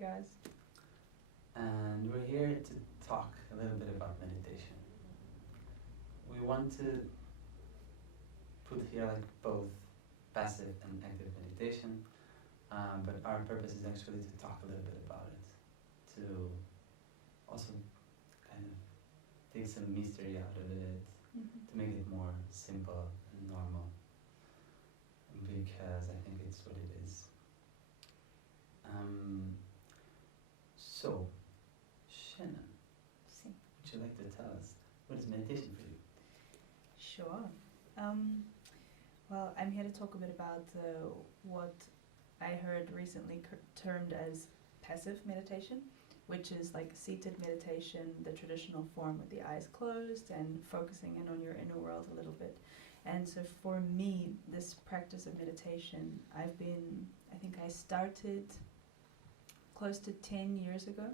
guys. And we're here to talk a little bit about meditation. We want to put here like both passive and active meditation, but our purpose is actually to talk a little bit about it, to also kind of take some mystery out of it, to make it more simple and normal, because I think it's what it is. So, Shannon, would you like to tell us what is meditation for you? Sure. Well, I'm here to talk a bit about what I heard recently termed as passive meditation, which is like seated meditation, the traditional form with the eyes closed and focusing in on your inner world a little bit. And so for me, this practice of meditation, I think I started close to 10 years ago,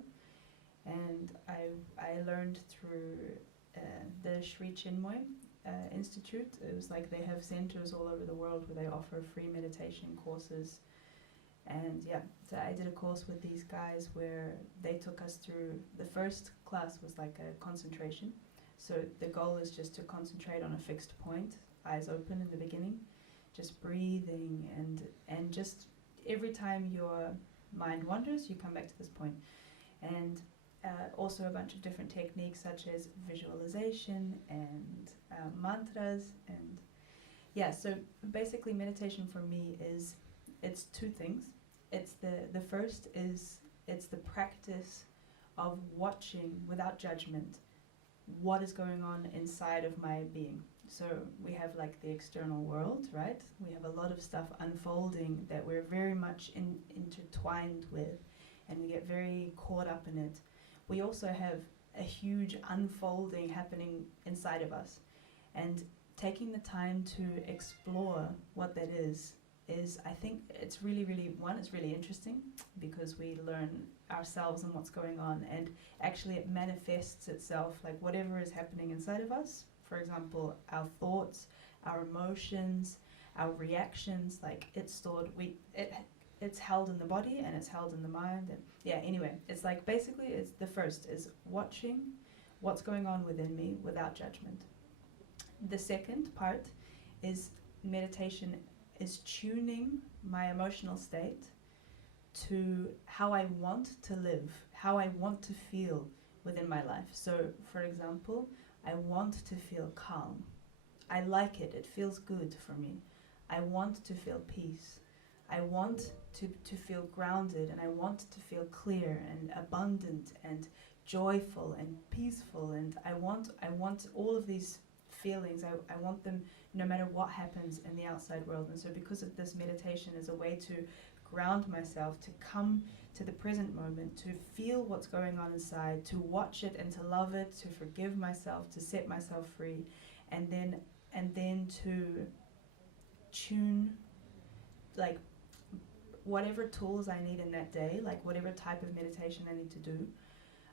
and I learned through the Sri Chinmoy Institute. It was like they have centers all over the world where they offer free meditation courses. And yeah, so I did a course with these guys where they took us through, the first class was like a concentration. So the goal is just to concentrate on a fixed point, eyes open in the beginning, just breathing, and just every time your mind wanders, you come back to this point. And also a bunch of different techniques such as visualization and mantras. And yeah, so basically meditation for me it's two things. It's the first is it's the practice of watching without judgment what is going on inside of my being. So we have like the external world, right? We have a lot of stuff unfolding that we're very much intertwined with, and we get very caught up in it. We also have a huge unfolding happening inside of us, and taking the time to explore what that is I think it's really, it's really interesting because we learn ourselves and what's going on, and actually it manifests itself, like whatever is happening inside of us, for example, our thoughts, our emotions, our reactions, like it's stored, it's held in the body and it's held in the mind, and yeah, anyway, it's like basically it's the first is watching what's going on within me without judgment. The second part is meditation is tuning my emotional state to how I want to live, how I want to feel within my life. So, for example, I want to feel calm. I like it. It feels good for me. I want to feel peace. I want to feel grounded, and I want to feel clear and abundant and joyful and peaceful, and I want all of these feelings. I want them no matter what happens in the outside world. And so because of this, meditation is a way to ground myself, to come to the present moment, to feel what's going on inside, to watch it and to love it, to forgive myself, to set myself free, and then to tune like whatever tools I need in that day, like whatever type of meditation I need to do,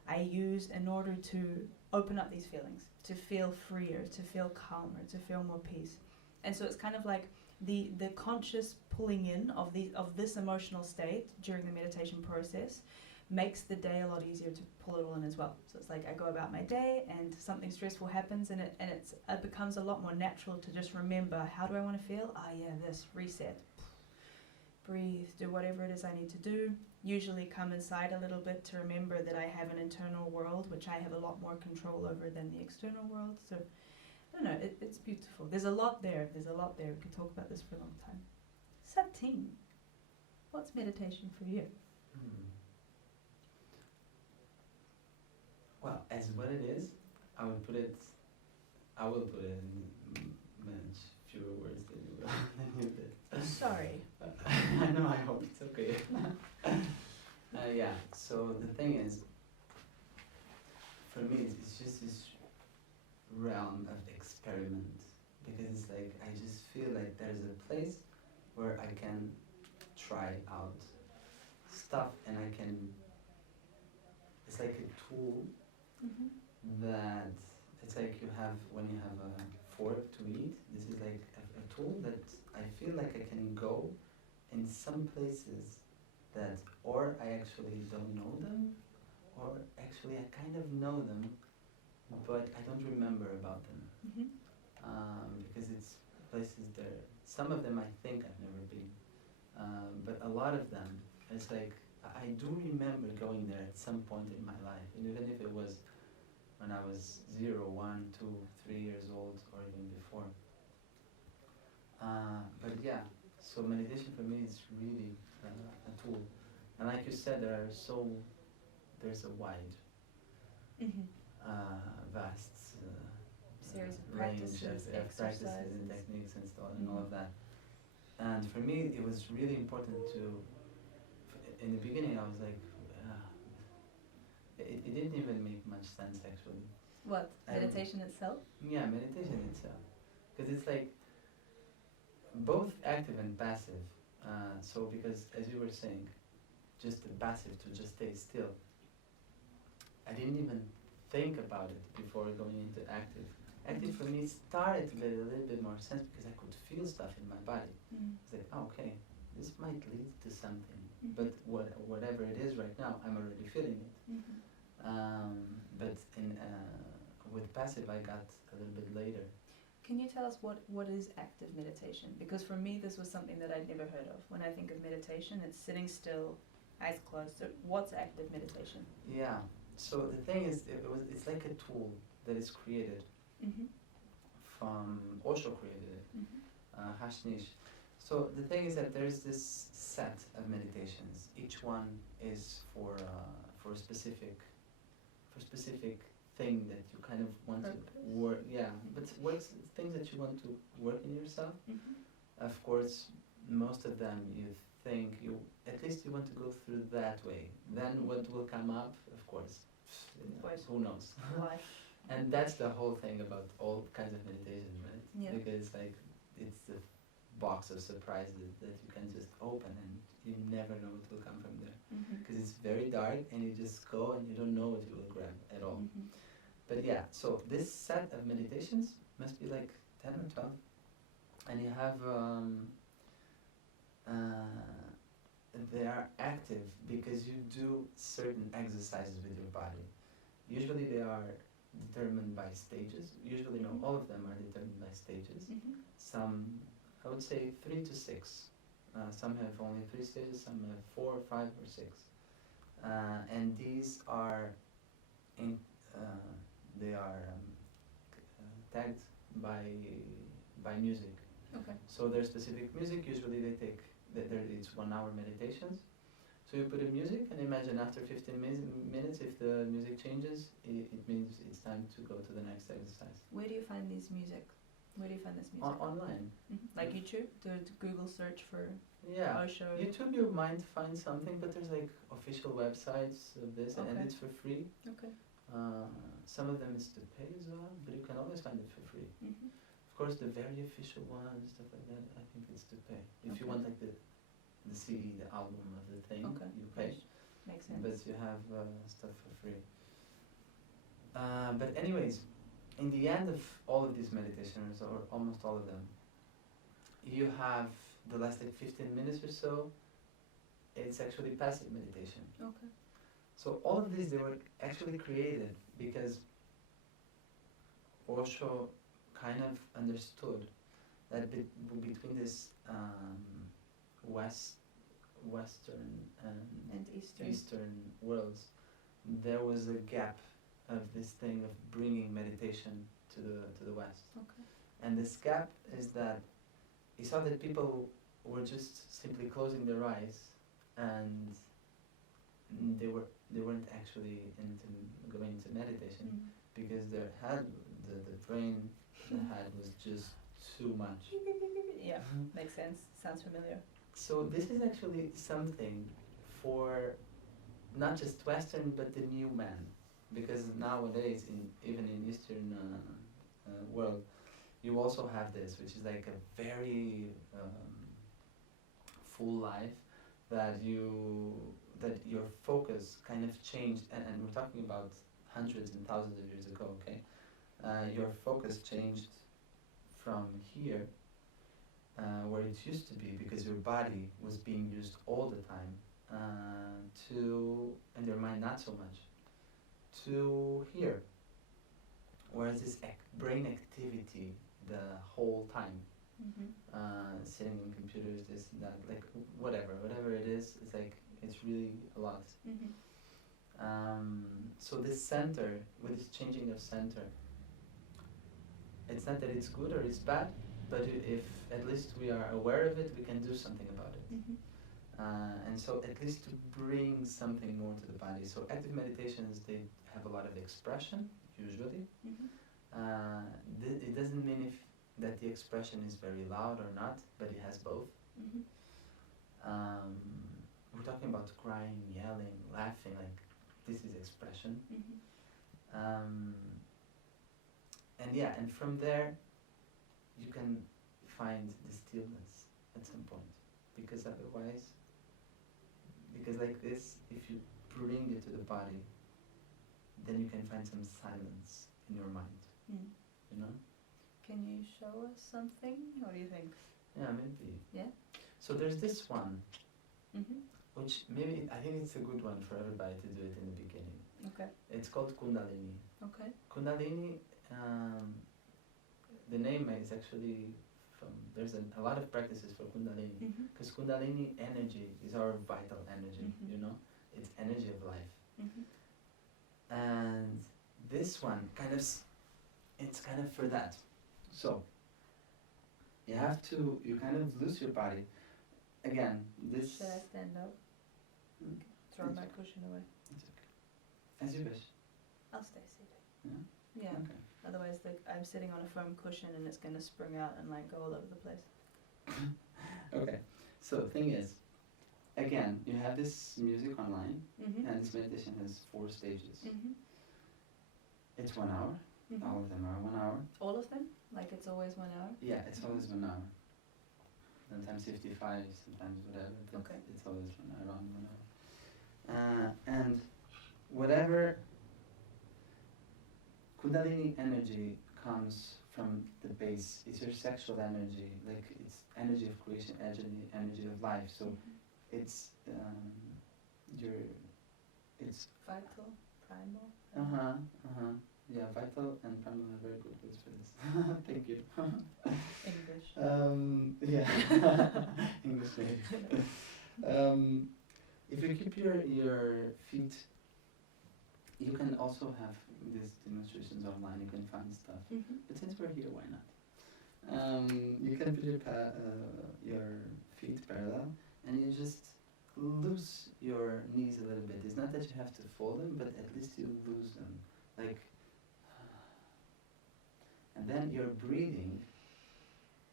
I use in order to open up these feelings, to feel freer, to feel calmer, to feel more peace. And so it's kind of like the conscious pulling in of this emotional state during the meditation process makes the day a lot easier to pull it all in as well. So it's like I go about my day and something stressful happens, and it becomes a lot more natural to just remember, how do I want to feel? This, reset, breathe, do whatever it is I need to do. Usually come inside a little bit to remember that I have an internal world which I have a lot more control over than the external world. So I don't know, it's beautiful. There's a lot there. We could talk about this for a long time. Satim, what's meditation for you? Well, as what it is, I will put it in much fewer words than you did. Sorry. I know, I hope it's okay. Yeah, so the thing is, for me, it's just this realm of experiment, because it's like, I just feel like there's a place where I can try out stuff, and it's like a tool that, it's like you have, when you have a fork to eat, this is like a tool that I feel like I can go in some places that or I actually don't know them, or actually I kind of know them, but I don't remember about them. Because it's places there. Some of them I think I've never been, but a lot of them, it's like I do remember going there at some point in my life, and even if it was when I was 0, 1, 2, 3 years old, or even before. But yeah, so meditation for me is really a tool, and like you said, there's a wide, vast Series of range practices, of practices and techniques and stuff and all of that. And for me, it was really important to. In the beginning, I was like, it didn't even make much sense actually. What, meditation itself? Yeah, meditation itself, because it's like both active and passive. So because as you were saying, just the passive to just stay still. I didn't even think about it before going into active. Active for me started to make a little bit more sense because I could feel stuff in my body. It's like, oh, okay, this might lead to something, but whatever it is right now, I'm already feeling it. But with passive, I got a little bit later. Can you tell us what is active meditation? Because for me, this was something that I'd never heard of. When I think of meditation, it's sitting still, eyes closed. So what's active meditation? Yeah. So the thing is, it's like a tool that is created from Osho created it, Hashnish. So the thing is that there's this set of meditations. Each one is for a specific thing that you kind of want to work. Yeah, but things that you want to work in yourself. Of course, most of them you think at least you want to go through that way. Then what will come up, of course, who knows? Why? And that's the whole thing about all kinds of meditation, right? Yeah. Because like it's the box of surprises that you can just open and you never know what will come from there. Because it's very dark and you just go and you don't know what you will grab at all. But yeah, so this set of meditations must be like 10 or 12. And you have, they are active because you do certain exercises with your body. Usually they are determined by stages. Usually, no, all of them are determined by stages. Some, I would say 3 to 6. Some have only 3 stages, some have 4, 5, or 6. And these are, they are tagged by music. Okay. So there's specific music. Usually they take, it's 1 hour meditations. So you put in music and imagine after 15 minutes, if the music changes, it means it's time to go to the next exercise. Where do you find these music? Where do you find this music? Online. Like YouTube? Do Google search for Osho? YouTube you might find something, but there's like official websites of this, and it's for free. Okay. Some of them is to pay as well, but you can always find it for free. Of course, the very official ones, stuff like that, I think it's to pay. If you want like the CD, the album of the thing, you pay. Makes sense. But you have stuff for free. But anyways, in the end of all of these meditations, or almost all of them, you have the last like 15 minutes or so, it's actually passive meditation. Okay. So all of these, they were actually created because Osho kind of understood that between this Western and Eastern worlds, there was a gap of this thing of bringing meditation to the West. Okay. And this gap is that he saw that people were just simply closing their eyes and they weren't actually going into meditation because their head, the brain, the head was just too much. Yeah, makes sense. Sounds familiar. So this is actually something for not just Western but the new man, because nowadays even in Eastern world you also have this, which is like a very full life that your focus kind of changed, and we're talking about hundreds and thousands of years ago, okay? Your focus changed from here, where it used to be, because your body was being used all the time and your mind not so much, to hear. Whereas this brain activity the whole time, sitting in computers, this and that, like whatever it is, it's like, it's really a lot. So this center, with this changing of center, it's not that it's good or it's bad, but if at least we are aware of it, we can do something about it. And so at least to bring something more to the body. So active meditations, they have a lot of expression, usually. It doesn't mean that the expression is very loud or not, but it has both. We're talking about crying, yelling, laughing, like this is expression. And from there you can find the stillness at some point, because otherwise, like this, if you bring it to the body, then you can find some silence in your mind. You know? Can you show us something? What do you think? Yeah, maybe. Yeah? So there's this one, which maybe, I think it's a good one for everybody to do it in the beginning. Okay. It's called Kundalini. Okay. Kundalini, the name is actually from, there's a lot of practices for Kundalini, because Kundalini energy is our vital energy, you know? It's energy of life. And this one it's kind of for that. So you kind of lose your body. Again, this... Should I stand up? Throw my cushion away. It's okay. As you wish. I'll stay seated. Yeah? Yeah. Okay. Otherwise, I'm sitting on a firm cushion and it's going to spring out and like go all over the place. Okay. So the thing is, again, you have this music online, and this meditation has 4 stages. It's 1 hour. All of them are 1 hour. All of them? Like it's always 1 hour? Yeah, it's always 1 hour. Sometimes 55, sometimes whatever. But Okay. it's always around 1 hour. And whatever Kundalini energy comes from the base. It's your sexual energy, like it's energy of creation, energy of life. So it's it's vital, primal. Yeah, vital and primal are very good words for this. Thank you. English. Yeah, English maybe. If you keep your feet, you can also have these demonstrations online. You can find stuff. But since we're here, why not? You can put your feet parallel, and you just loose your knees a little bit. It's not that you have to fold them, but at least you lose them. Like, and then your breathing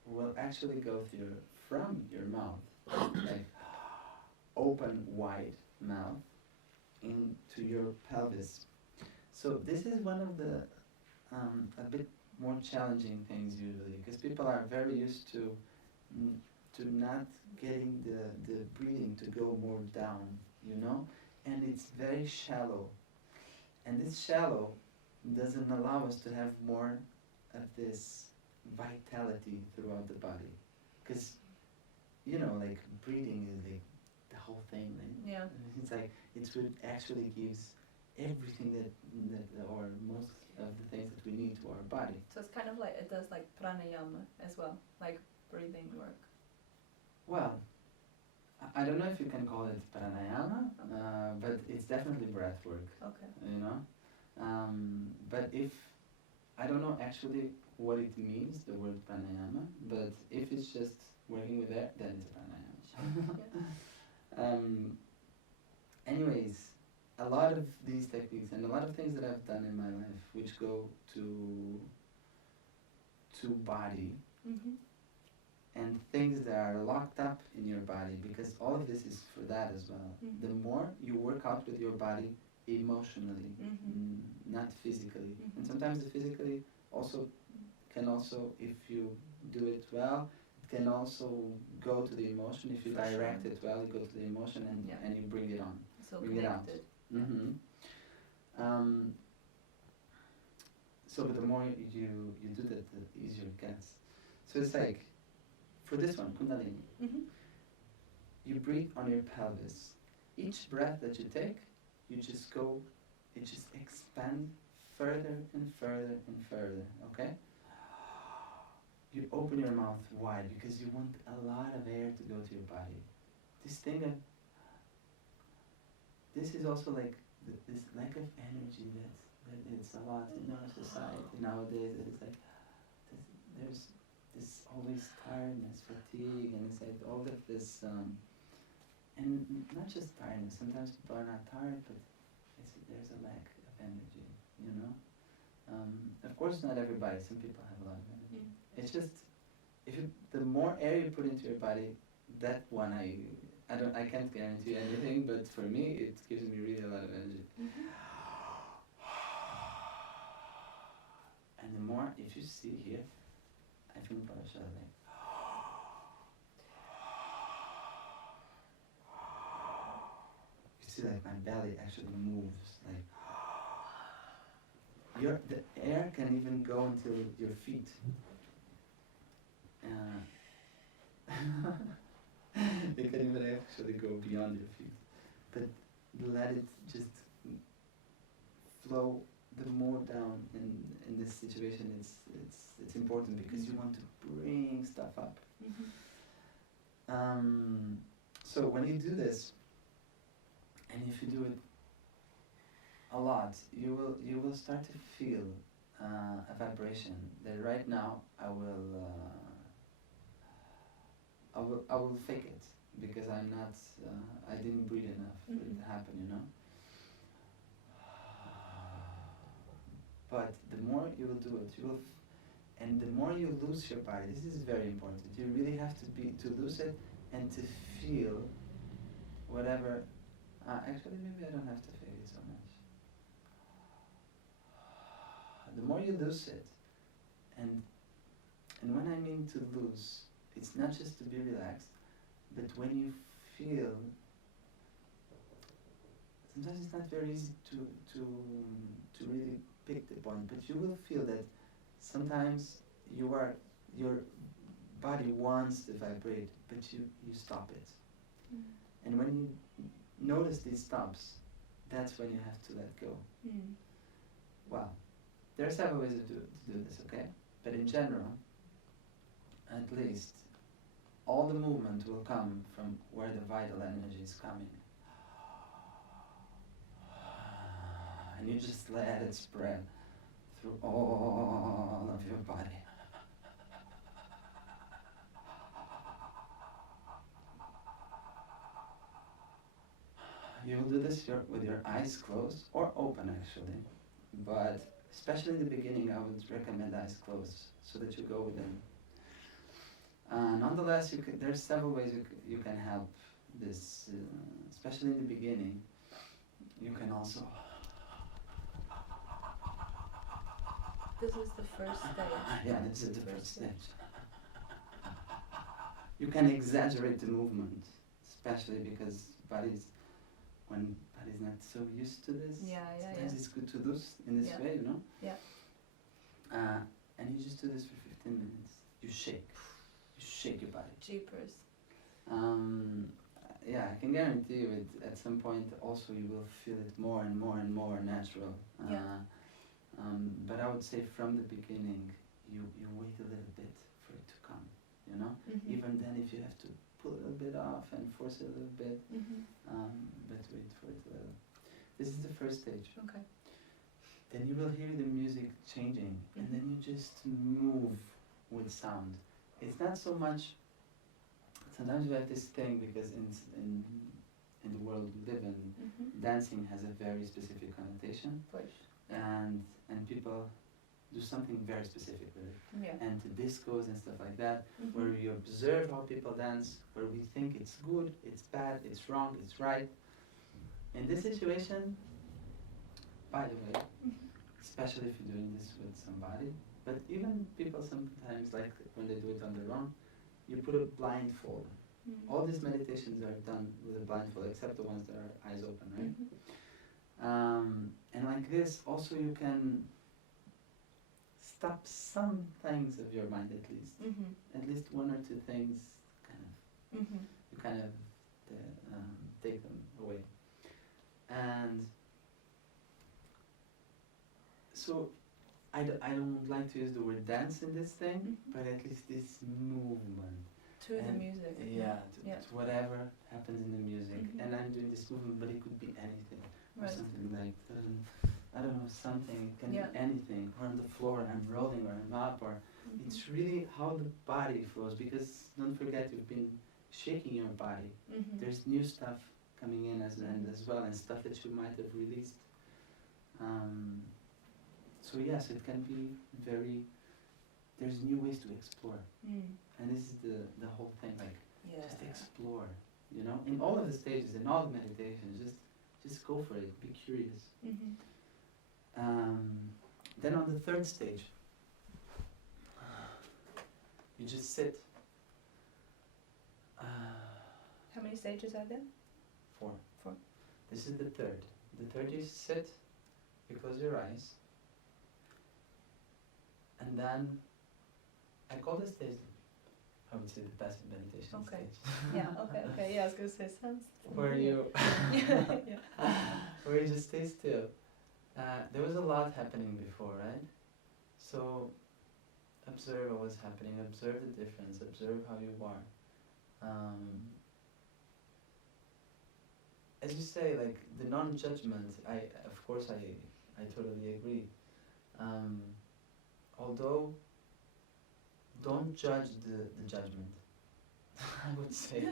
will actually go from your mouth, like open wide mouth, into your pelvis. So this is one of the a bit more challenging things usually, because people are very used to not getting the breathing to go more down, you know, and it's very shallow, and this shallow doesn't allow us to have more of this vitality throughout the body, because you know, like breathing is like the whole thing, like, yeah, it's like it's what actually gives everything that or most of the things that we need to our body. So it's kind of like, it does like pranayama as well, like breathing work. Well, I don't know if you can call it pranayama, but it's definitely breath work. Okay. You know, but if I don't know actually what it means, the word pranayama, but if it's just working with air, then it's pranayama. Anyways, a lot of these techniques and a lot of things that I've done in my life, which go to body, and things that are locked up in your body, because all of this is for that as well. The more you work out with your body emotionally, not physically, and sometimes the physically can also, if you do it well, it can also go to the emotion. If you direct it well, you go to the emotion and you bring it on, So bring it out. So but the more you do that, the easier it gets. So it's like, for this one, Kundalini, you breathe on your pelvis. each breath that you take, you just expand further and further and further, okay? You open your mouth wide because you want a lot of air to go to your body. This is also like this lack of energy that it's a lot in our society nowadays. That it's like there's this always tiredness, fatigue, and it's like all of this, and not just tiredness. Sometimes people are not tired, but there's a lack of energy, you know. Of course, not everybody. Some people have a lot of energy. It's just the more air you put into your body, that one I can't guarantee anything, but for me it gives me really a lot of energy. And the more, if you see here, I feel partial like. You see, like my belly actually moves, like. The air can even go until your feet. It can even actually go beyond your feet. But let it just flow. The more down in this situation, it's important because you want to bring stuff up. So when you do this, and if you do it a lot, you will start to feel a vibration that right now I will fake it because I'm not I didn't breathe enough for it to happen, you know. But the more you will do it, and the more you lose your body. This is very important. You really have to lose it and to feel whatever. Actually, maybe I don't have to feel it so much. The more you lose it, and when I mean to lose, it's not just to be relaxed, but when you feel. Sometimes it's not very easy to really pick the point, but you will feel that sometimes your body wants to vibrate, but you stop it. And when you notice these stops, that's when you have to let go. Well, there are several ways to do this, okay? But in general, at least, all the movement will come from where the vital energy is coming. And you just let it spread through all of your body. You'll do this with your eyes closed or open actually, but especially in the beginning I would recommend eyes closed so that you go with them. Nonetheless, there's several ways you can help this, especially in the beginning. You can also. This is the first stage. Yeah, this is the first stage. You can exaggerate the movement, especially because when body's not so used to this, sometimes it's good to do in this way, you know? Yeah. And you just do this for 15 minutes. You shake your body. Jeepers. Yeah, I can guarantee you at some point also you will feel it more and more and more natural. But I would say from the beginning, you wait a little bit for it to come, you know? Even then if you have to pull a little bit off and force it a little bit, but wait for it a little. This is the first stage. Okay. Then you will hear the music changing, and then you just move with sound. It's not so much. Sometimes we have this thing because in the world we live in, dancing has a very specific connotation, and people do something very specific with it. And to discos and stuff like that, where you observe how people dance, where we think it's good, it's bad, it's wrong, it's right. In this situation, by the way, especially if you're doing this with somebody, but even people sometimes, like when they do it on their own, you put a blindfold. All these meditations are done with a blindfold, except the ones that are eyes open, right? And like this, also you can stop some things of your mind at least. At least one or two things, you take them away. And so I don't like to use the word dance in this thing, but at least this movement. To the music. To whatever happens in the music. And I'm doing this movement, but it could be anything. Or something like, I don't know, something, it can be anything. Or on the floor, I'm rolling, or I'm up, or it's really how the body flows, because don't forget, you've been shaking your body. There's new stuff coming in as well, and stuff that you might have released. So yes, it can be very, there's new ways to explore. And this is the whole thing, like, just explore, you know, in all of the stages, in all the meditations, just go for it, be curious. Then on the third stage, you just sit. How many stages are there? 4. 4. This is the third. The third, you sit, you close your eyes, and then I call this stage, I would say, the passive meditation stage. Okay. Yeah, I was going to say sounds. Where you, where you just stay still. There was a lot happening before, right? So observe what was happening, observe the difference, observe how you are. As you say, like, the non-judgment, of course I totally agree. Although, don't judge the judgment, I would say.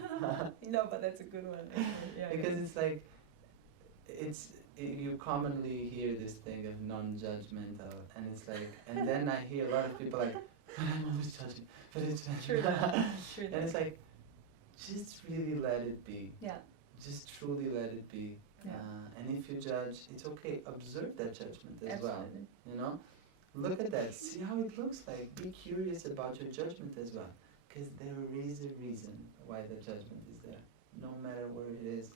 No, but that's a good one. Because it's like, you commonly hear this thing of non-judgmental, and it's like, and then I hear a lot of people like, but I'm always judging, but it's true. And it's like, just really let it be. Just truly let it be. And if you judge, it's okay. Observe that judgment as well. You know, look at that. See how it looks like. Be curious about your judgment as well, because there is a reason why the judgment is there. No matter where it is,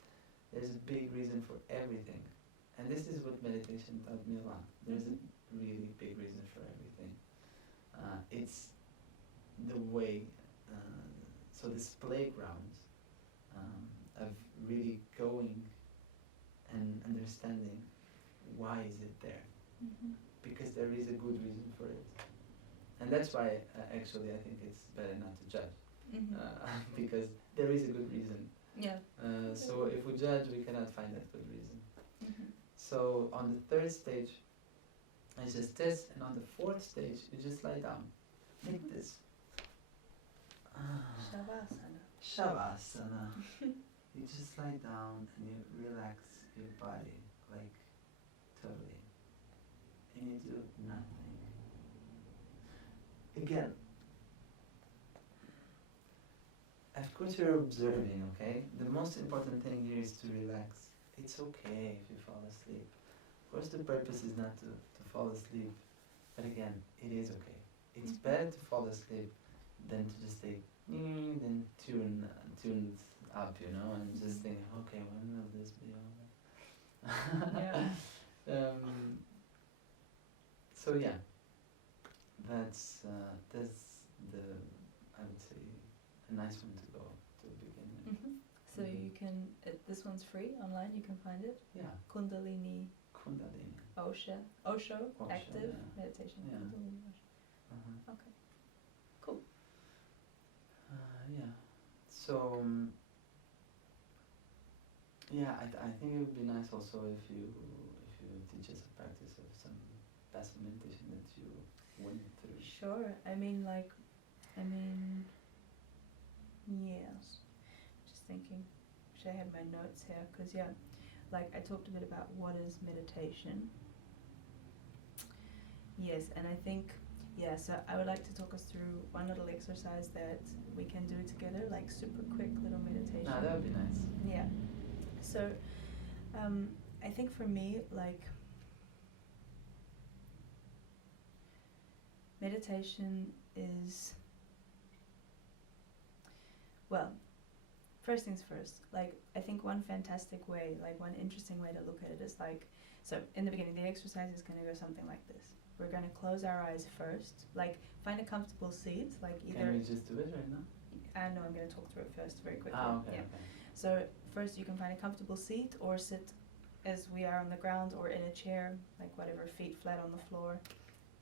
there's a big reason for everything. And this is what meditation taught me a lot. There's a really big reason for everything. It's the way, so this playground of really going and understanding why is it there. Because there is a good reason for it. And that's why, actually, I think it's better not to judge. Because there is a good reason. So if we judge, we cannot find that good reason. So on the third stage, it's just this, and on the fourth stage, you just lie down, like this. Shavasana. You just lie down and you relax your body, like, totally. And you do nothing. Again, of course you're observing, okay? The most important thing here is to relax. It's okay if you fall asleep. Of course the purpose is not to fall asleep, but again, it is okay. It's better to fall asleep than to just stay, then tuned up, you know, and just think, okay, when will this be over? So yeah, that's the, I would say, a nice one to go to begin with. So you can, this one's free online, you can find it? Yeah. Kundalini. Osho, active meditation. Yeah. Kundalini Osho. Okay. Cool. Yeah. So, I think it would be nice also if you teach us a practice of some passive meditation that you went through. Sure. Yes. Just thinking. Actually, I had my notes here because like I talked a bit about what is meditation. Yes, and I think so I would like to talk us through one little exercise that we can do together, like super quick little meditation. That would be nice. Yeah. So, I think for me, like, meditation is, well, first things first, like, I think one fantastic way, like, one interesting way to look at it is like, so in the beginning, the exercise is going to go something like this. We're going to close our eyes first, like, find a comfortable seat, like either... Can we just do it right now? No, I'm going to talk through it first, very quickly. Okay. So first you can find a comfortable seat or sit as we are on the ground or in a chair, like whatever, feet flat on the floor.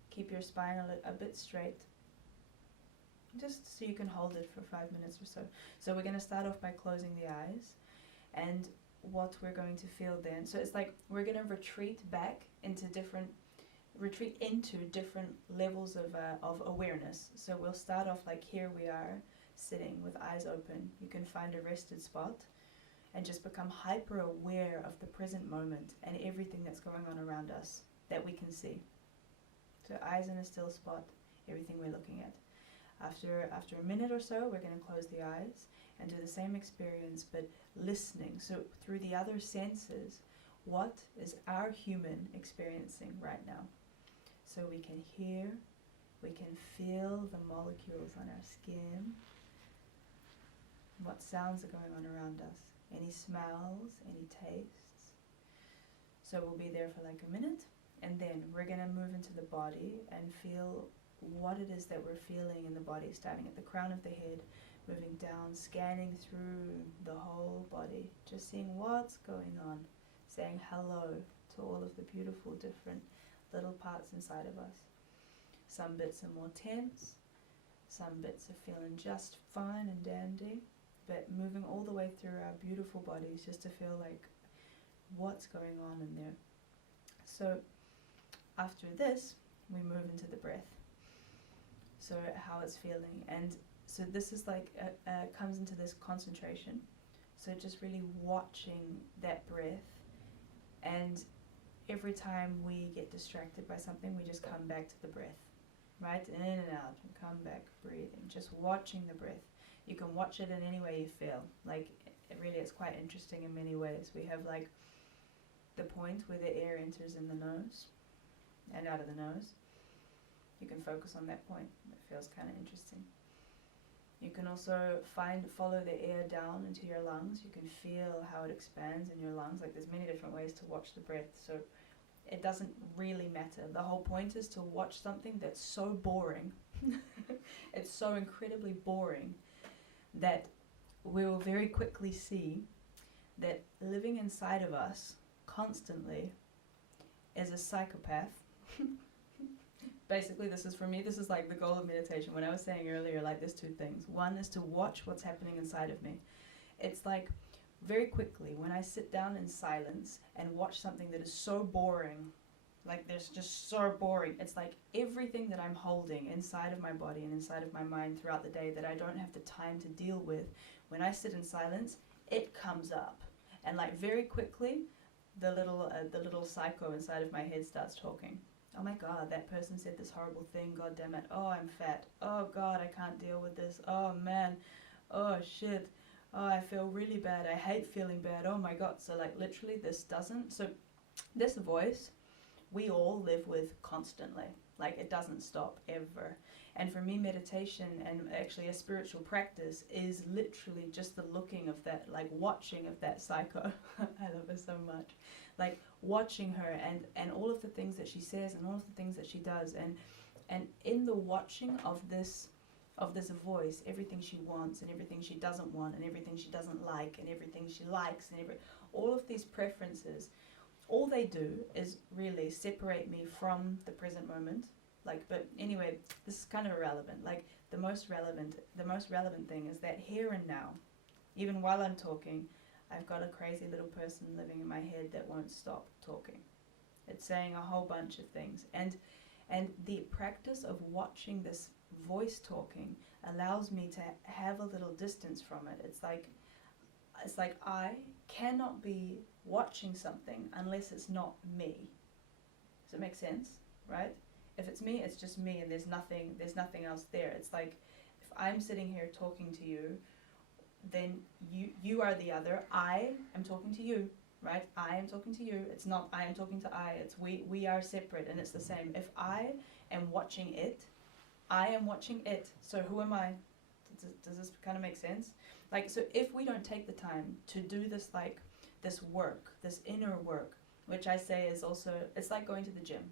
Keep your spine a bit straight, just so you can hold it for 5 minutes or so. So we're going to start off by closing the eyes, and what we're going to feel then, so it's like we're going to retreat into different levels of awareness. So we'll start off like here we are sitting with eyes open. You can find a rested spot and just become hyper aware of the present moment and everything that's going on around us that we can see. So eyes in a still spot, everything we're looking at. After a minute or so, we're going to close the eyes and do the same experience, but listening. So through the other senses, what is our human experiencing right now? So we can hear, we can feel the molecules on our skin, what sounds are going on around us, any smells, any tastes. So we'll be there for like a minute, and then we're going to move into the body and feel what it is that we're feeling in the body, starting at the crown of the head, moving down, scanning through the whole body, just seeing what's going on, saying hello to all of the beautiful different little parts inside of us. Some bits are more tense, some bits are feeling just fine and dandy, but moving all the way through our beautiful bodies just to feel like what's going on in there. So after this, we move into the breath. So how it's feeling, and so this is like comes into this concentration. So just really watching that breath, and every time we get distracted by something, we just come back to the breath, right? In and out, and come back, breathing, just watching the breath. You can watch it in any way you feel. Like it's quite interesting in many ways. We have like the point where the air enters in the nose and out of the nose. You can focus on that point. It feels kind of interesting. You can also follow the air down into your lungs. You can feel how it expands in your lungs. Like there's many different ways to watch the breath. So it doesn't really matter. The whole point is to watch something that's so boring. It's so incredibly boring that we will very quickly see that living inside of us constantly is a psychopath. Basically, this is for me, this is like the goal of meditation. When I was saying earlier, like there's two things. One is to watch what's happening inside of me. It's like very quickly when I sit down in silence and watch something that is so boring, like there's just so boring. It's like everything that I'm holding inside of my body and inside of my mind throughout the day that I don't have the time to deal with, when I sit in silence, it comes up. And like very quickly, the little psycho inside of my head starts talking. Oh my God, that person said this horrible thing, God damn it. Oh, I'm fat. Oh God, I can't deal with this. Oh man. Oh shit. Oh, I feel really bad. I hate feeling bad. Oh my God. So like literally this voice, we all live with constantly. Like it doesn't stop ever. And for me, meditation and actually a spiritual practice is literally just the looking of that, like watching of that psycho. I love her so much. Like watching her and all of the things that she says and all of the things that she does, and in the watching of this voice, everything she wants and everything she doesn't want and everything she doesn't like and everything she likes and all of these preferences, all they do is really separate me from the present moment. Like, but anyway, this is kind of irrelevant. Like the most relevant thing is that here and now, even while I'm talking, I've got a crazy little person living in my head that won't stop talking. It's saying a whole bunch of things. And the practice of watching this voice talking allows me to have a little distance from it. It's like I cannot be watching something unless it's not me. Does it make sense? Right? If it's me, it's just me, and there's nothing else there. It's like if I'm sitting here talking to you, then you are the other. I am talking to you, right? I am talking to you. It's not I am talking to I. It's we are separate, and it's the same. If I am watching it, I am watching it. So who am I? Does this kind of make sense? Like, so if we don't take the time to do this, like this work, this inner work, which I say is also, it's like going to the gym.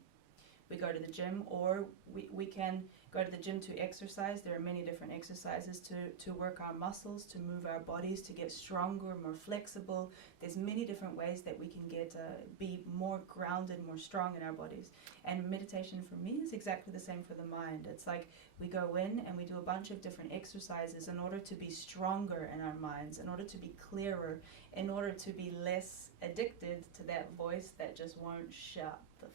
we go to the gym, or we can go to the gym to exercise. There are many different exercises to work our muscles, to move our bodies, to get stronger, more flexible. There's many different ways that we can get be more grounded, more strong in our bodies. And meditation for me is exactly the same for the mind. It's like we go in and we do a bunch of different exercises in order to be stronger in our minds, in order to be clearer, in order to be less addicted to that voice that just won't shut the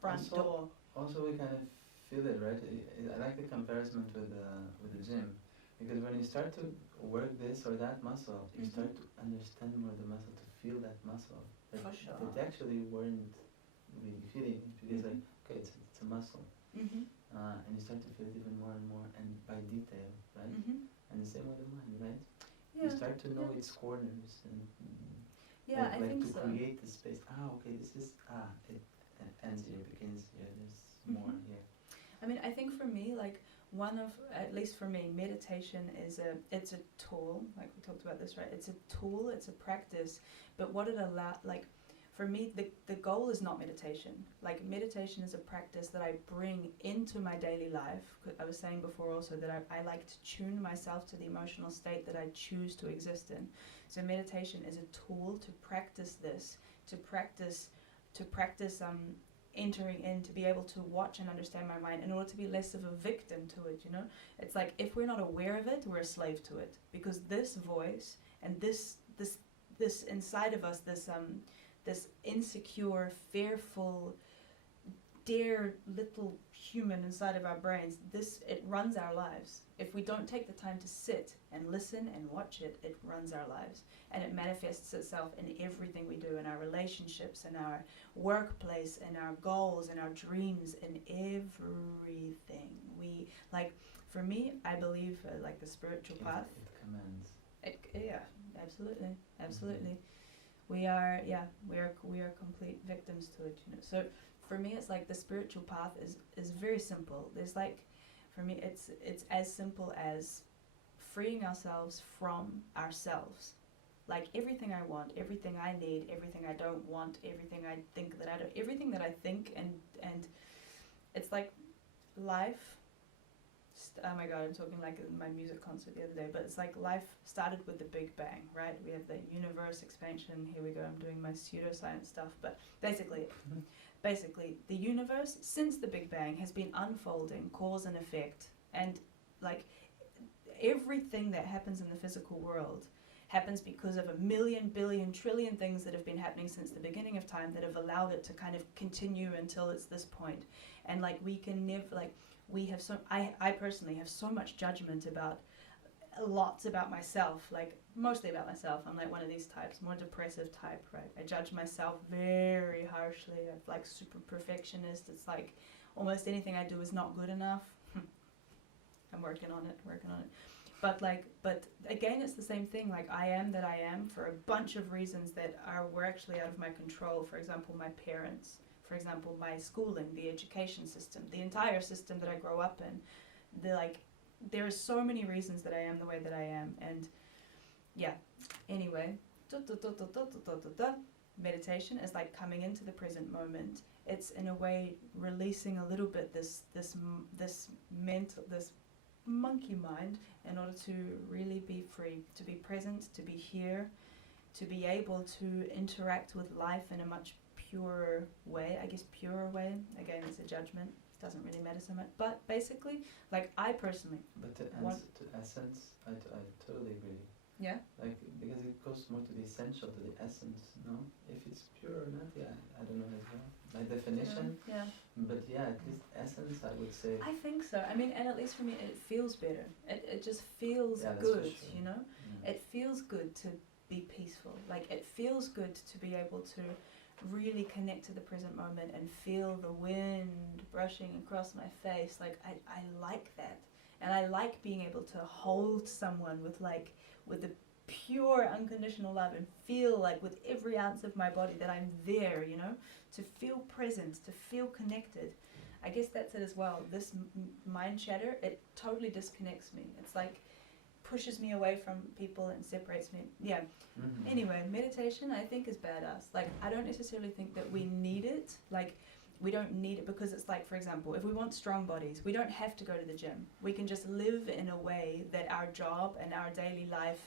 front door. Also, we kind of feel it, right? I like the comparison with the gym, because when you start to work this or that muscle, you start to understand more the muscle, to feel that muscle. For sure. That actually weren't really feeling, because like, okay, it's a muscle. And you start to feel it even more and more, and by detail, right? And the same with the mind, right? Yeah. You start to know its corners, and yeah, like, I think to so. create the space. Okay, this is it ends here, begins here. There's more here. I mean, I think for me, like one of, at least for me, meditation is it's a tool. Like we talked about this, right? It's a tool. It's a practice. But what it like. For me, the goal is not meditation. Like meditation is a practice that I bring into my daily life. I was saying before also that I like to tune myself to the emotional state that I choose to exist in. So meditation is a tool to practice this, to practice entering in, to be able to watch and understand my mind in order to be less of a victim to it, you know? It's like if we're not aware of it, we're a slave to it. Because this voice and this inside of us, this insecure, fearful, dear little human inside of our brains, it runs our lives. If we don't take the time to sit and listen and watch it, it runs our lives. And it manifests itself in everything we do, in our relationships, in our workplace, in our goals, in our dreams, in everything. We, like, for me, I believe, like the spiritual path. It commands. Yeah, absolutely. We are complete victims to it, you know. So for me, it's like the spiritual path is very simple. There's like, for me, it's as simple as freeing ourselves from ourselves. Like everything I want, everything I need, everything I don't want, everything I think that I don't, everything that I think, and it's like life. Oh my God, I'm talking like in my music concert the other day, but it's like life started with the Big Bang, right? We have the universe expansion. Here we go, I'm doing my pseudoscience stuff, but basically the universe since the Big Bang has been unfolding, cause and effect, and like everything that happens in the physical world happens because of a million, billion, trillion things that have been happening since the beginning of time that have allowed it to kind of continue until it's this point. And like we can never, like, we have so, I personally have so much judgment about lots about myself, like mostly about myself. I'm like one of these types, more depressive type, right? I judge myself very harshly. I'm like super perfectionist. It's like almost anything I do is not good enough. I'm working on it. But again, it's the same thing. Like I am that I am for a bunch of reasons that were actually out of my control. For example, my parents. For example, my schooling, the education system, the entire system that I grow up in. There are so many reasons that I am the way that I am. And yeah, anyway, meditation is like coming into the present moment. It's in a way releasing a little bit this monkey mind in order to really be free, to be present, to be here, to be able to interact with life in a much purer way. I guess purer way, again, it's a judgment, it doesn't really matter so much, but basically, like I personally but to essence, I totally agree. Yeah, like because it goes more to the essential, to the essence, no? If it's pure or not, yeah, I don't know as well, by definition. Yeah. But yeah, at least essence, I would say. I think so. I mean, and at least for me, it feels better. It just feels Yeah, that's good, for sure. you know? Yeah. It feels good to be peaceful. Like, it feels good to be able to really connect to the present moment and feel the wind brushing across my face. Like, I like that. And I like being able to hold someone with the pure unconditional love and feel like with every ounce of my body that I'm there, you know, to feel present, to feel connected. I guess that's it as well. This mind chatter, it totally disconnects me. It's like pushes me away from people and separates me. Yeah. Anyway, meditation I think is badass. Like I don't necessarily think that we need it. Like We don't need it, because it's like, for example, if we want strong bodies, we don't have to go to the gym. We can just live in a way that our job and our daily life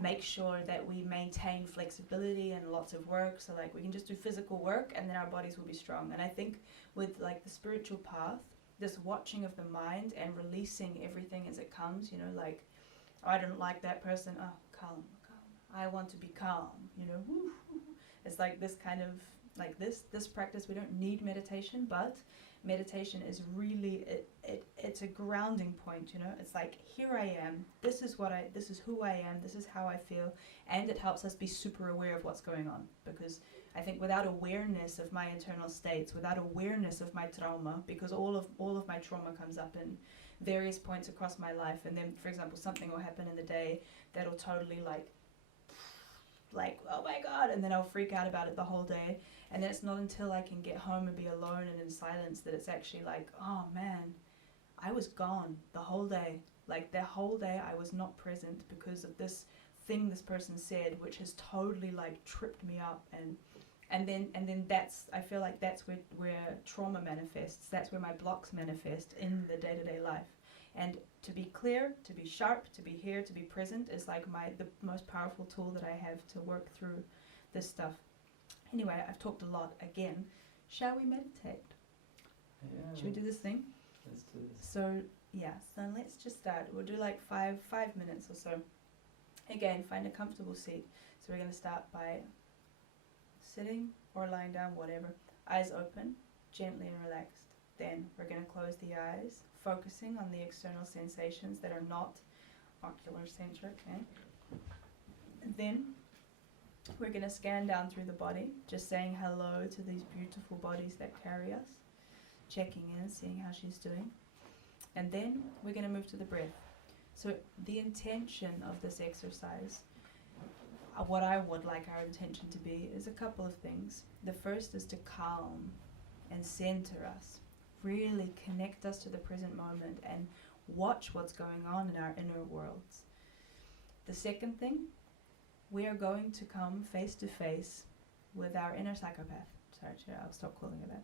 make sure that we maintain flexibility and lots of work. So like we can just do physical work and then our bodies will be strong. And I think with like the spiritual path, this watching of the mind and releasing everything as it comes, you know, like, oh, I don't like that person, oh, calm. I want to be calm, you know, woo. It's like this kind of, like this practice, we don't need meditation, but meditation is really, it's a grounding point, you know. It's like, here I am, this is who I am, this is how I feel, and it helps us be super aware of what's going on, because I think without awareness of my internal states, without awareness of my trauma, because all of my trauma comes up in various points across my life, and then, for example, something will happen in the day that'll totally like, oh my God, and then I'll freak out about it the whole day. And then it's not until I can get home and be alone and in silence that it's actually like, oh man, I was gone the whole day. Like the whole day I was not present because of this thing this person said, which has totally like tripped me up. And then that's, I feel like that's where trauma manifests. That's where my blocks manifest in the day-to-day life. And to be clear, to be sharp, to be here, to be present is like the most powerful tool that I have to work through this stuff. Anyway, I've talked a lot again. Shall we meditate? Yeah. Should we do this thing? Let's do this. So let's just start. We'll do like five minutes or so. Again, find a comfortable seat. So we're going to start by sitting or lying down, whatever. Eyes open, gently and relaxed. Then we're going to close the eyes, focusing on the external sensations that are not ocular centric. And then we're going to scan down through the body, just saying hello to these beautiful bodies that carry us, checking in, seeing how she's doing. And then we're going to move to the breath. So the intention of this exercise, what I would like our intention to be, is a couple of things. The first is to calm and center us, really connect us to the present moment and watch what's going on in our inner worlds. The second thing, we are going to come face to face with our inner psychopath. Sorry, I'll stop calling it that.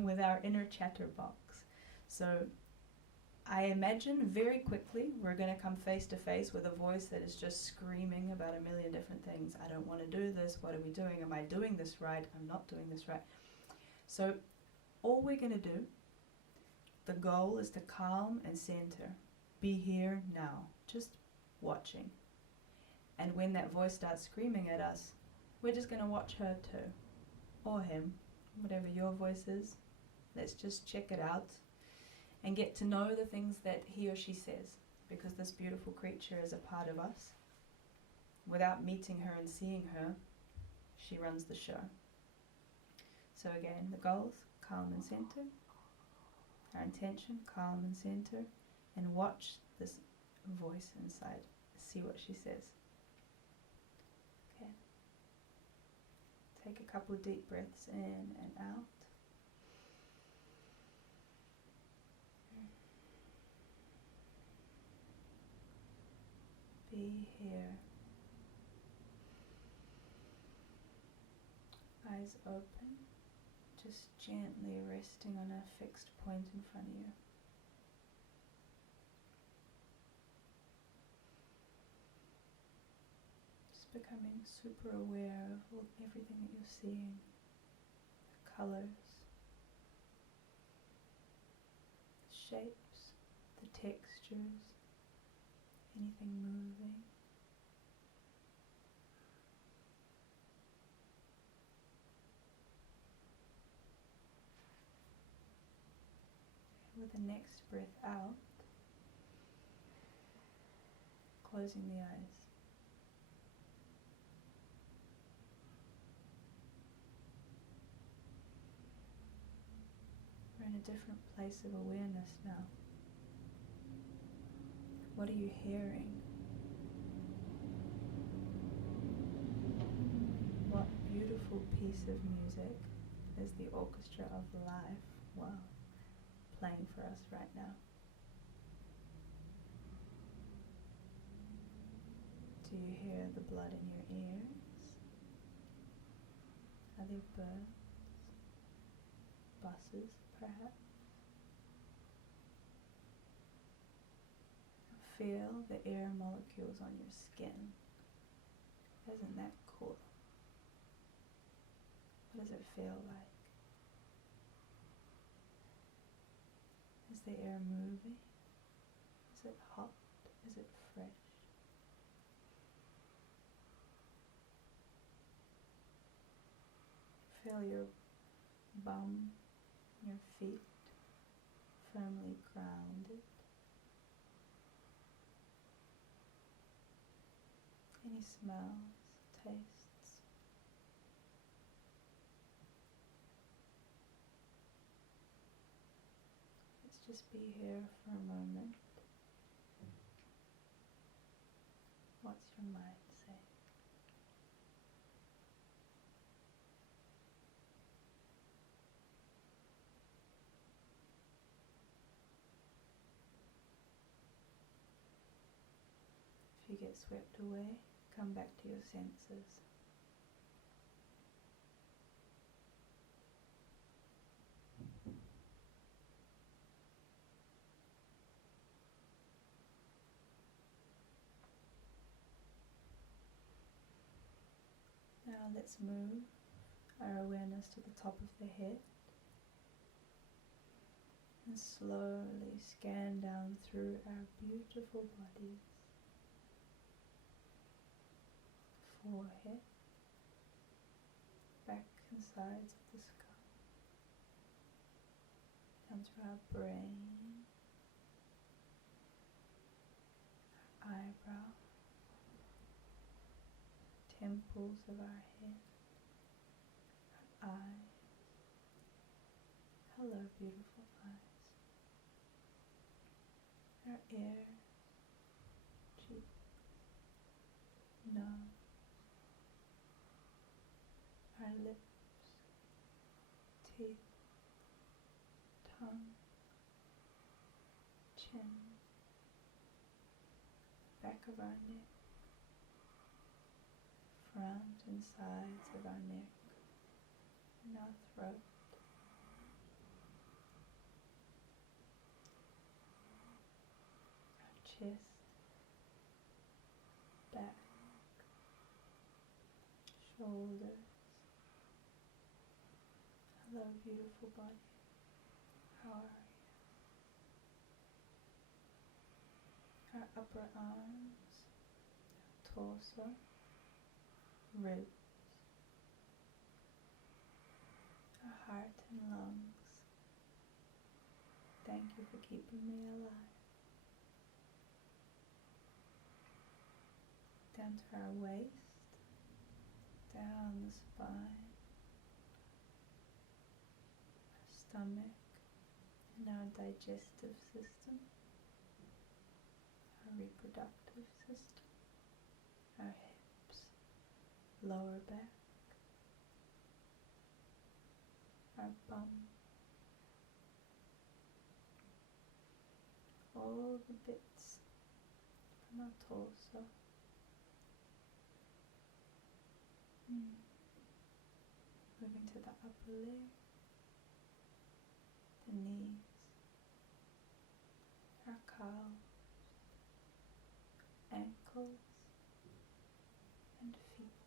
With our inner chatterbox. So I imagine very quickly we're going to come face to face with a voice that is just screaming about a million different things. I don't want to do this. What are we doing? Am I doing this right? I'm not doing this right. So all we're going to do, the goal is to calm and center. Be here now, just watching. And when that voice starts screaming at us, we're just going to watch her too, or him, whatever your voice is. Let's just check it out and get to know the things that he or she says, because this beautiful creature is a part of us. Without meeting her and seeing her, she runs the show. So again, the goals, calm and center. Our intention, calm and center. And watch this voice inside. See what she says. Okay. Take a couple deep breaths in and out. Be here. Eyes open. Just gently resting on a fixed point in front of you. Just becoming super aware of everything that you're seeing. The colors, the shapes, the textures, anything moving. With the next breath out, closing the eyes. We're in a different place of awareness now. What are you hearing? What beautiful piece of music is the orchestra of life? Wow. Playing for us right now. Do you hear the blood in your ears? Are there birds? senses, perhaps. Feel the air molecules on your skin. Isn't that cool? What does it feel like? Is the air moving? Is it hot? Is it fresh? Feel your bum, your feet firmly grounded. Any smells, tastes? Let's just be here for a moment. What's your mind saying? If you get swept away, come back to your senses. Now let's move our awareness to the top of the head and slowly scan down through our beautiful bodies. Forehead, back and sides of the skull, down through our brain, our eyebrow, temples of our head, our eyes. Hello, beautiful eyes. Our ears, cheeks, nose, our lips, teeth, tongue, chin, back of our neck, front and sides of our neck, and our throat. Our chest, back, shoulders. Hello, beautiful body. How are you? Our upper arms, torso, ribs, our heart and lungs. Thank you for keeping me alive. Down to our waist, down the spine, our stomach and our digestive system, our reproductive system, our hips, lower back, our bum, all the bits from our torso. Moving to the upper leg, the knees, our calves, ankles, and feet.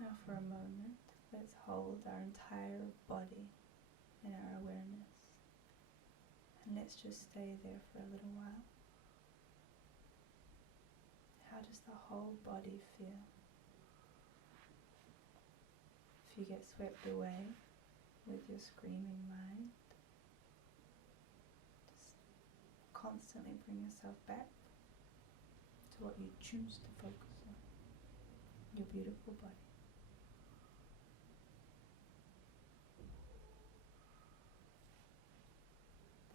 Now for a moment, let's hold our entire body in our awareness. And let's just stay there for a little while. How does the whole body feel? If you get swept away with your screaming mind, just constantly bring yourself back to what you choose to focus on, your beautiful body.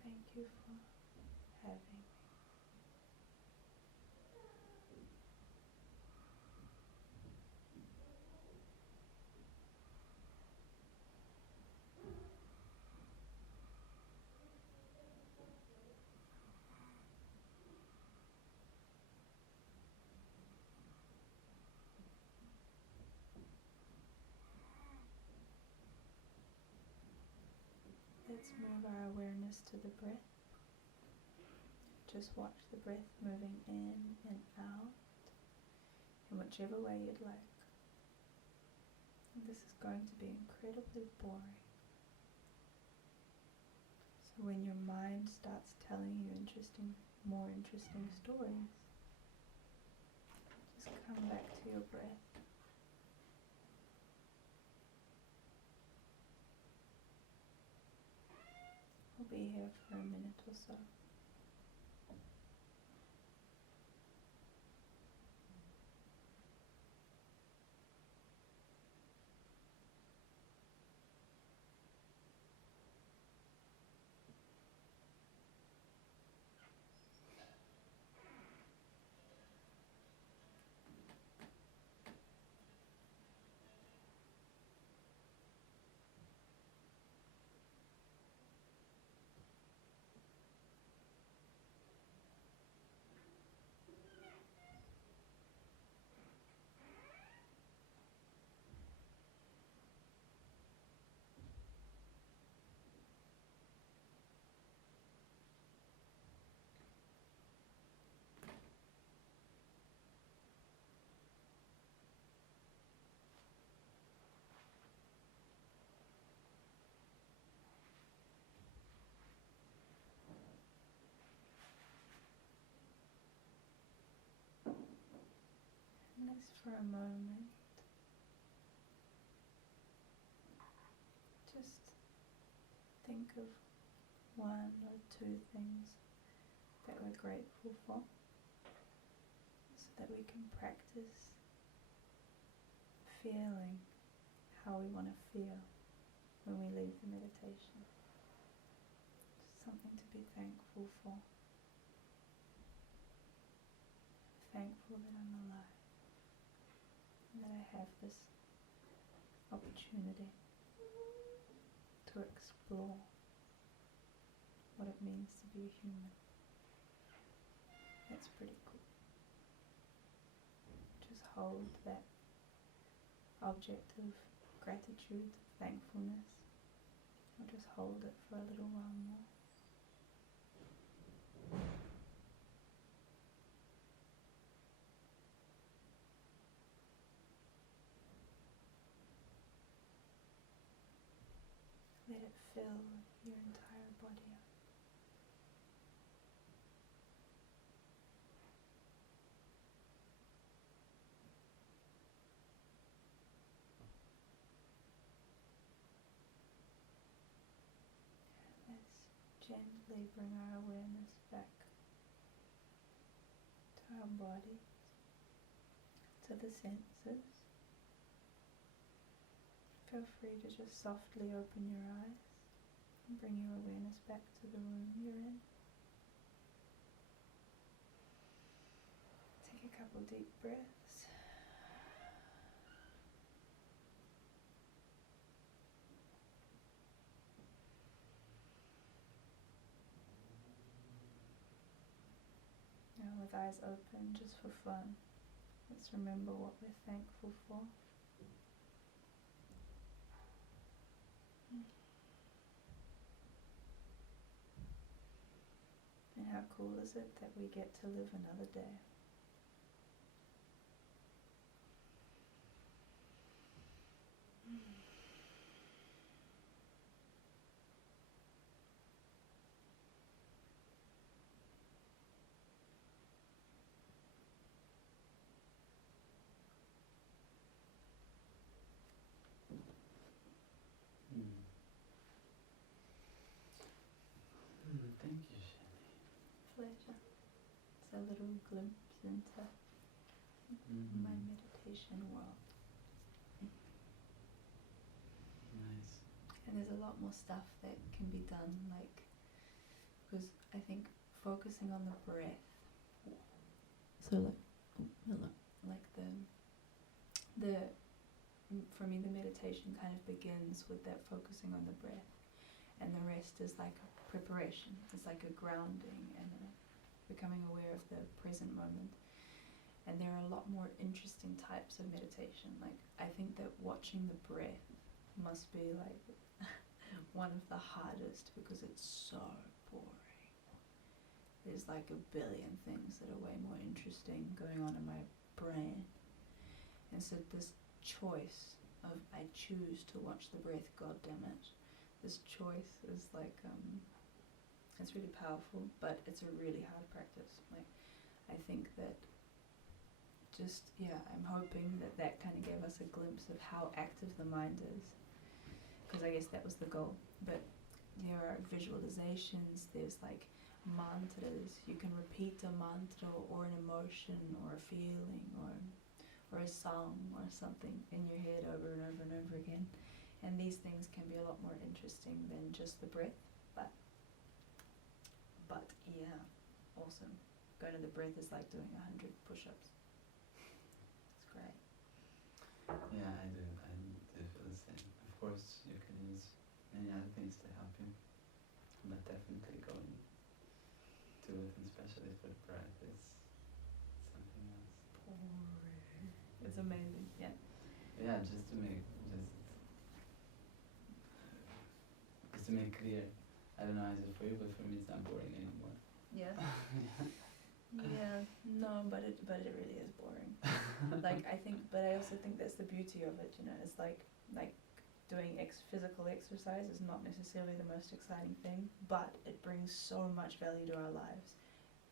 Thank you for having me. move our awareness to the breath. Just watch the breath moving in and out in whichever way you'd like. And this is going to be incredibly boring. So when your mind starts telling you more interesting stories, just come back to your breath. We'll be here for a minute or so. Just for a moment, just think of one or two things that we're grateful for, so that we can practice feeling how we want to feel when we leave the meditation. Just something to be thankful for. Thankful that I'm alive. And that I have this opportunity to explore what it means to be human. That's pretty cool. Just hold that object of gratitude, thankfulness. Or just hold it for a little while more. Let it fill your entire body up. Let's gently bring our awareness back to our bodies, to the senses. Feel free to just softly open your eyes and bring your awareness back to the room you're in. Take a couple deep breaths. Now with eyes open, just for fun, let's remember what we're thankful for. And how cool is it that we get to live another day? Thank you, Shannon. Pleasure. It's a little glimpse into my meditation world. Nice. And there's a lot more stuff that can be done, because I think focusing on the breath, so for me the meditation kind of begins with that focusing on the breath, and the rest is like a preparation. It's like a grounding and becoming aware of the present moment. And there are a lot more interesting types of meditation. Like, I think that watching the breath must be like one of the hardest because it's so boring. There's like a billion things that are way more interesting going on in my brain. And so this choice of I choose to watch the breath, God damn it. This choice is like, it's really powerful, but it's a really hard practice. Like, I think that just, I'm hoping that that kind of gave us a glimpse of how active the mind is. Because I guess that was the goal. But there are visualizations, there's like mantras. You can repeat a mantra or an emotion or a feeling or a song or something in your head over and over and over again. And these things can be a lot more interesting than just the breath. But yeah, awesome. Going to the breath is like doing 100 push-ups. It's great. Yeah, I do feel the same. Of course, you can use many other things to help you, but definitely going to it, and especially for the breath, is something else. It's amazing, yeah. Yeah, just to make clear, I don't know how is it for you, but for me it's not boring anymore. Yeah. Yeah, no, but it really is boring. Like, but I also think that's the beauty of it, you know. It's like doing physical exercise is not necessarily the most exciting thing, but it brings so much value to our lives.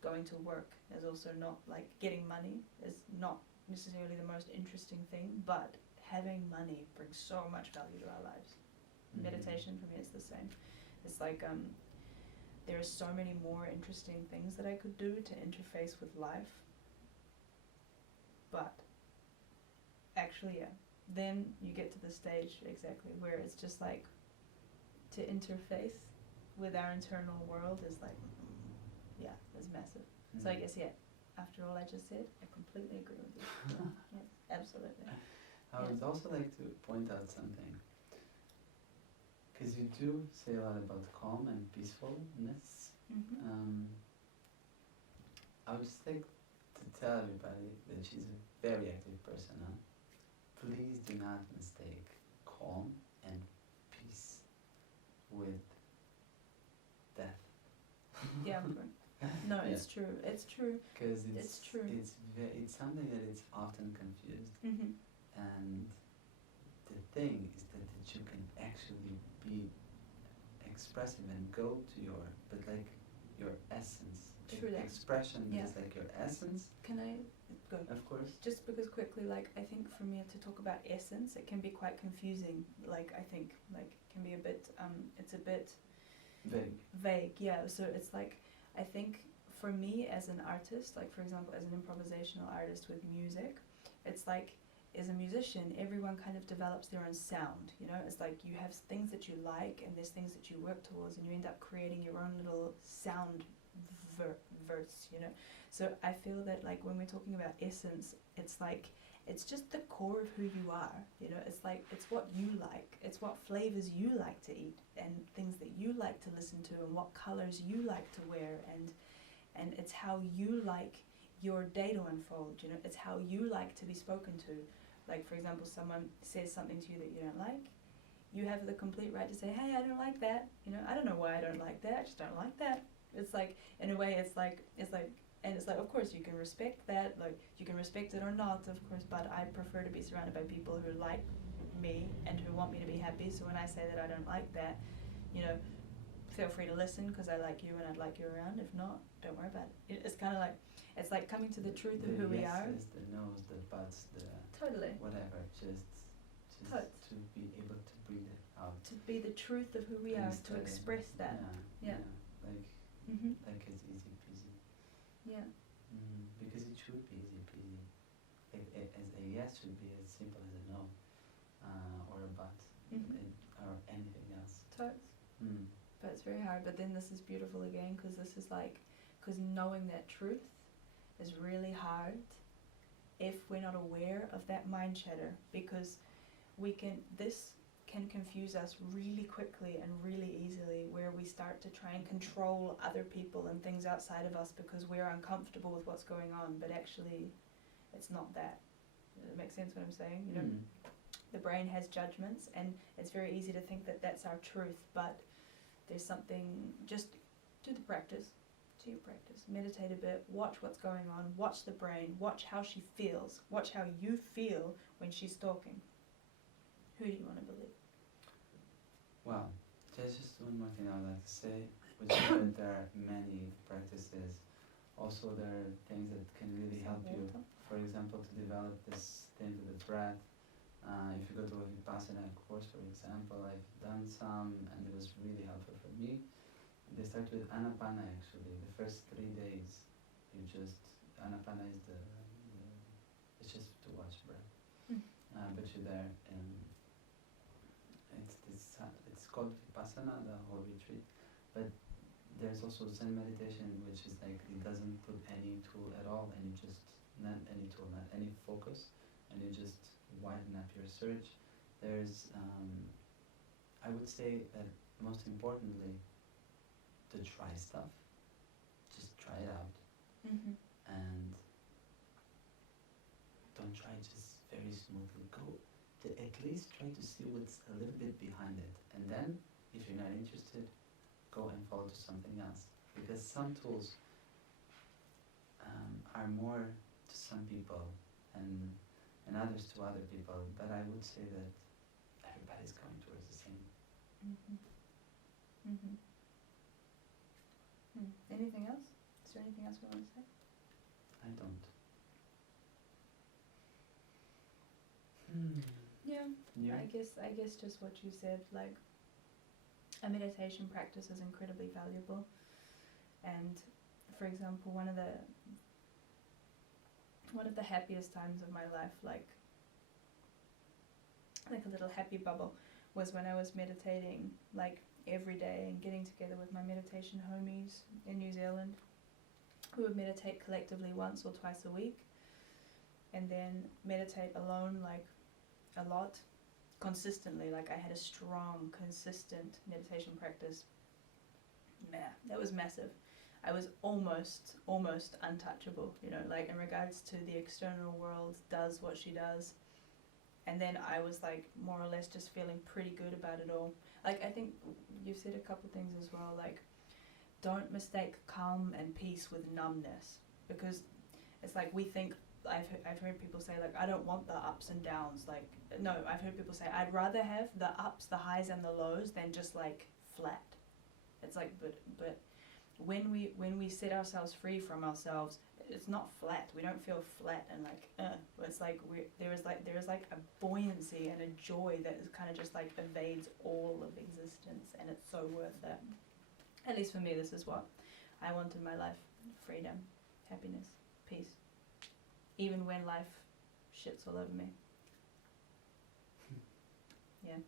Going to work is also not, like, getting money is not necessarily the most interesting thing, but having money brings so much value to our lives. Meditation for me is the same. It's like, there are so many more interesting things that I could do to interface with life. But actually, then you get to the stage exactly where it's just like to interface with our internal world is like, it's massive. So I guess, after all I just said, I completely agree with you. Yes, absolutely. I would also like to point out something. Because you do say a lot about calm and peacefulness. I would just like to tell everybody that she's a very active person. Huh? Please do not mistake calm and peace with death. Yeah, no, it's true. It's true. Because it's true. It's something that is often confused. And the thing is that you can actually be expressive and go to your essence. True that. Expression is like your essence. Can I go? Of course. Just because quickly, like, I think for me to talk about essence, it can be quite confusing. Like, I think, like, it can be a bit, it's a bit vague, yeah. So it's like, I think for me as an artist, like, for example, as an improvisational artist with music, it's like, as a musician, everyone kind of develops their own sound, you know? It's like you have things that you like and there's things that you work towards and you end up creating your own little sound verse, you know? So I feel that, like, when we're talking about essence, it's like, it's just the core of who you are, you know? It's like, it's what you like, it's what flavors you like to eat and things that you like to listen to and what colors you like to wear, and it's how you like your day to unfold, you know? It's how you like to be spoken to. Like, for example, someone says something to you that you don't like, you have the complete right to say, hey, I don't like that, you know? I don't know why I don't like that, I just don't like that. It's like, in a way, it's like, of course you can respect that, like, you can respect it or not, of course, but I prefer to be surrounded by people who like me and who want me to be happy. So when I say that I don't like that, you know, feel free to listen because I like you and I'd like you around. If not, don't worry about it. It's kind of like, it's like coming to the truth of who we are. The yeses, the no's, the buts, the totally whatever, just to be able to breathe it out. To be the truth of who we are, to express that. Yeah. Like it's easy peasy. Yeah. Because it should be easy peasy. As a yes should be as simple as a no, or a but, or anything else. But it's very hard. But then this is beautiful again, because this is like, because knowing that truth is really hard if we're not aware of that mind chatter, because this can confuse us really quickly and really easily, where we start to try and control other people and things outside of us because we're uncomfortable with what's going on, but actually it's not that. Does it make sense what I'm saying? You know? The brain has judgments, and it's very easy to think that that's our truth, but there's something, just do the practice, do your practice, meditate a bit, watch what's going on, watch the brain, watch how she feels, watch how you feel when she's talking. Who do you want to believe? Well, there's just one more thing I would like to say, which is that there are many practices. Also, there are things that can really help you. For example, to develop this thing with the breath. If you go to a Vipassana course, for example, I've done some, and it was really helpful for me. They start with Anapana actually. The first 3 days, you just, Anapana is it's just to watch breath. But you're there, and it's called Vipassana, the whole retreat. But there's also Zen meditation, which is like, it doesn't put any tool at all, and you just, not any tool, not any focus, and you just widen up your search. There's, I would say that most importantly, to try stuff, just try it out, and don't try just very smoothly. Go to at least try to see what's a little bit behind it, and then if you're not interested, go and follow to something else, because some tools are more to some people and others to other people, but I would say that everybody's going towards the same. Anything else? Is there anything else you want to say? I don't. Yeah. You? I guess just what you said, like, a meditation practice is incredibly valuable. And for example, one of the happiest times of my life, like a little happy bubble, was when I was meditating like every day and getting together with my meditation homies in New Zealand, who would meditate collectively once or twice a week, and then meditate alone like a lot, consistently. Like, I had a strong, consistent meditation practice. That was massive. I was almost untouchable, you know, like in regards to the external world does what she does. And then I was like more or less just feeling pretty good about it all. Like, I think you've said a couple things as well, like, don't mistake calm and peace with numbness, because it's like we think, I've heard people say, like, I don't want the ups and downs. Like, no, I've heard people say, I'd rather have the ups, the highs and the lows than just like flat. It's like, but when we set ourselves free from ourselves, it's not flat. We don't feel flat and like, it's like there is like a buoyancy and a joy that is kind of just like evades all of existence, and it's so worth it. At least for me, this is what I want in my life: freedom, happiness, peace. Even when life shits all over me. Yeah.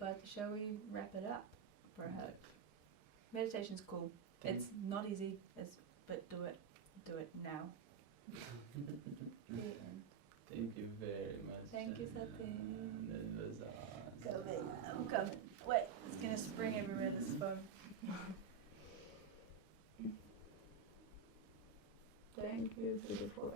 But shall we wrap it up, perhaps? Meditation's cool. It's not easy, but do it now. The end. Thank you very much. Thank you, Satim. That was awesome. I'm coming. Wait, it's gonna spring everywhere, this phone. Thank you, beautiful.